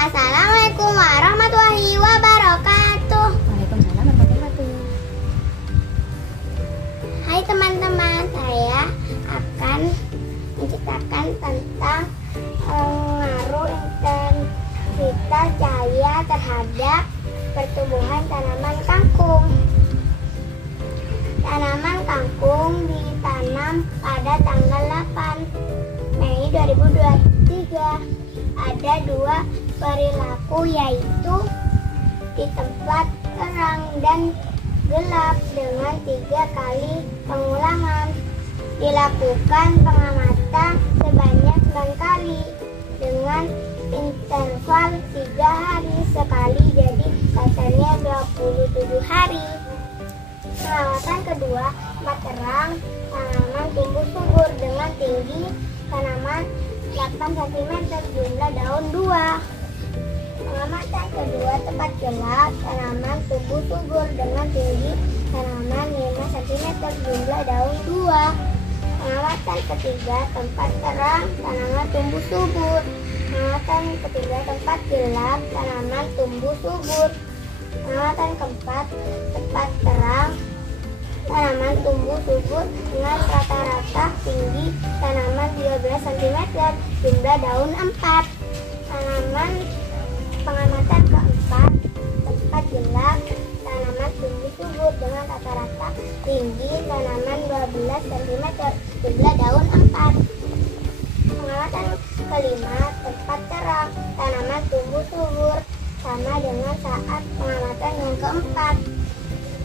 Assalamualaikum warahmatullahi wabarakatuh. Waalaikumsalam warahmatullahi wabarakatuh. Hai teman-teman, saya akan menceritakan tentang pengaruh intensitas cahaya terhadap pertumbuhan tanaman kangkung. Tanaman kangkung ditanam pada tanggal 8 Mei 2023. Ada dua perilaku, yaitu di tempat terang dan gelap dengan 3 kali pengulangan. Dilakukan pengamatan sebanyak 9 kali dengan interval 3 hari sekali, jadi totalnya 27 hari. Pengamatan kedua, tempat terang, tanaman tumbuh subur dengan tinggi tanaman 8 cm, jumlah daun 2. Pengamatan kedua, tempat gelap, tanaman tumbuh subur dengan tinggi tanaman 5 cm, jumlah daun 2. Pengamatan ketiga, tempat terang, tanaman tumbuh subur. Pengamatan ketiga, tempat gelap, tanaman tumbuh subur. Pengamatan keempat, tempat terang, tanaman tumbuh subur dengan rata-rata tinggi tanaman 12 cm, jumlah daun 4. Pengamatan keempat, tempat gelap, tanaman tumbuh subur dengan rata-rata tinggi tanaman 12 cm, jumlah daun 4. Pengamatan kelima, tempat terang, tanaman tumbuh subur, sama dengan saat pengamatan yang keempat.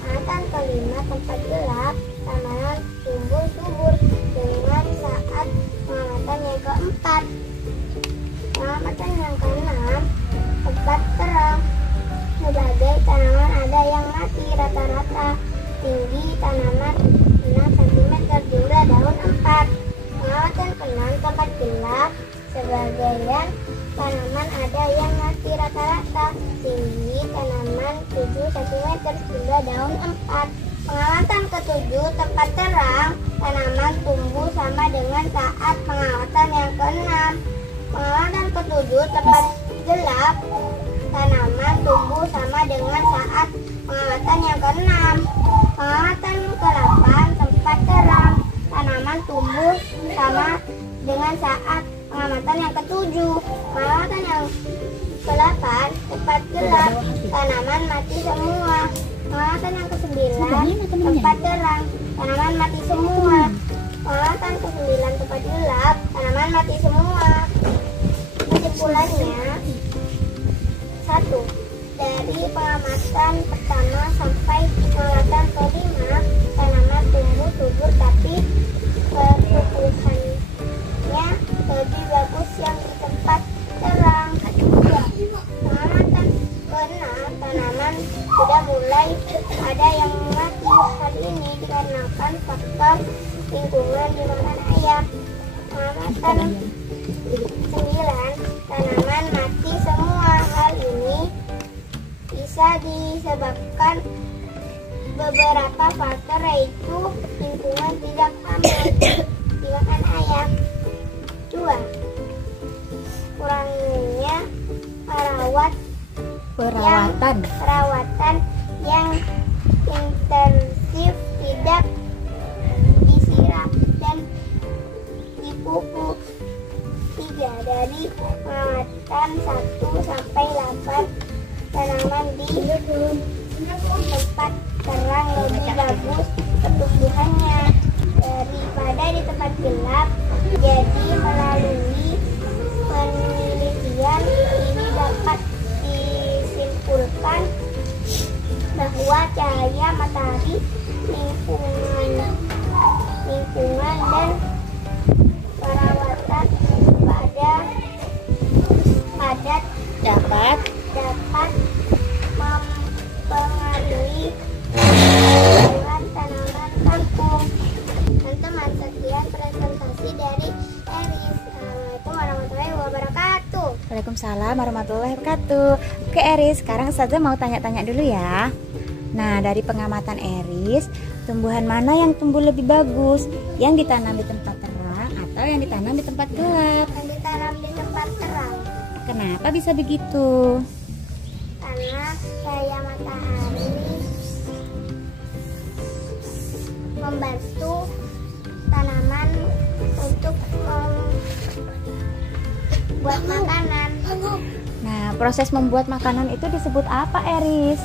Pengamatan kelima, tempat gelap, tanaman tumbuh subur dengan saat pengamatan yang keempat. Pengamatan yang keenam, tempat terang, sebagai tanaman ada yang mati, rata-rata tinggi tanaman 6 cm, jumlah daun 4. Pengamatan keenam, tempat gelap, sebagian tanaman ada yang mati, rata-rata tinggi tanaman 7 cm, jumlah daun 4. Pengamatan ketujuh, tempat terang, tanaman tumbuh sama dengan saat pengamatan yang keenam. Pengamatan ketujuh, tempat gelap, tanaman tumbuh sama dengan saat pengamatan yang keenam. Pengamatan ke-8, tempat terang, tanaman tumbuh sama dengan saat pengamatan yang ke-7. Pengamatan yang ke-8, tempat gelap, tanaman mati semua. Pengamatan yang ke-9, tempat terang, tanaman mati semua. Pengamatan ke-9, tempat gelap, tanaman mati semua. Kesimpulannya, 1. Dari pengamatan pertama sampai pengamatan ke-5, tanaman tumbuh subur, tapi pertumbuhannya lebih bagus yang di tempat terang. 2. Pengamatan ke-6, tanaman sudah mulai ada yang mati. Hal ini dikarenakan faktor lingkungan di makan ayam. Pengamatan 9, tanaman mati semua. Hal ini bisa disebabkan beberapa faktor, yaitu lingkungan tidak aman dimakan ayam. 2. Kurangnya perawatan yang intensif, tidak disiram dan dipupuk. 3. Dari pengamatan 1 sampai 8, tanaman di tempat terang lebih bagus pertumbuhannya daripada di tempat gelap. Jadi melalui penelitian ini dapat disimpulkan bahwa cahaya matahari, lingkungan dan perawatan padat dapat mempengaruhi pertumbuhan tanaman kangkung. Teman-teman, sekian presentasi dari Eris. Assalamualaikum warahmatullahi wabarakatuh. Waalaikumsalam warahmatullahi wabarakatuh. Oke Eris, sekarang saja mau tanya-tanya dulu ya. Nah, dari pengamatan Eris, tumbuhan mana yang tumbuh lebih bagus? Yang ditanam di tempat terang atau yang ditanam di tempat gelap? Yang ditanam di tempat terang. Kenapa bisa begitu? Karena cahaya matahari membantu tanaman untuk membuat makanan. Nah, proses membuat makanan itu disebut apa, Eris?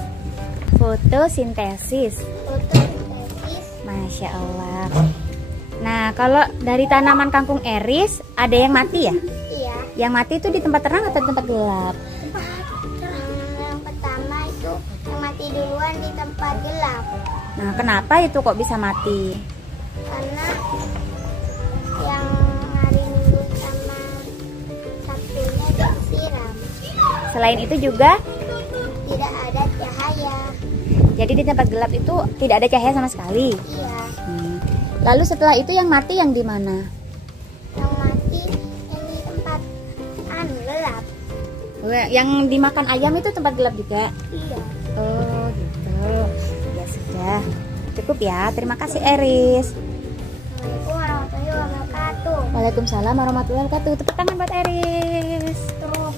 Fotosintesis. Fotosintesis. Masya Allah. Nah, kalau dari tanaman kangkung Eris ada yang mati ya? Iya. Yang mati itu di tempat terang atau tempat gelap? Yang pertama itu yang mati duluan di tempat gelap. Nah, kenapa itu kok bisa mati? Karena yang hari Minggu sama Sabtunya disiram. Selain itu juga, Tidak ada cahaya. jadi di tempat gelap itu tidak ada cahaya sama sekali. Iya. Lalu setelah itu yang mati yang di mana? Yang mati yang di tempat gelap. Yang dimakan ayam itu tempat gelap juga? Iya. Oh gitu. Ya sudah, cukup ya. Terima kasih Eris. Assalamualaikum warahmatullahi wabarakatuh. Waalaikumsalam warahmatullahi wabarakatuh. Tepuk tangan buat Eris. Tuh.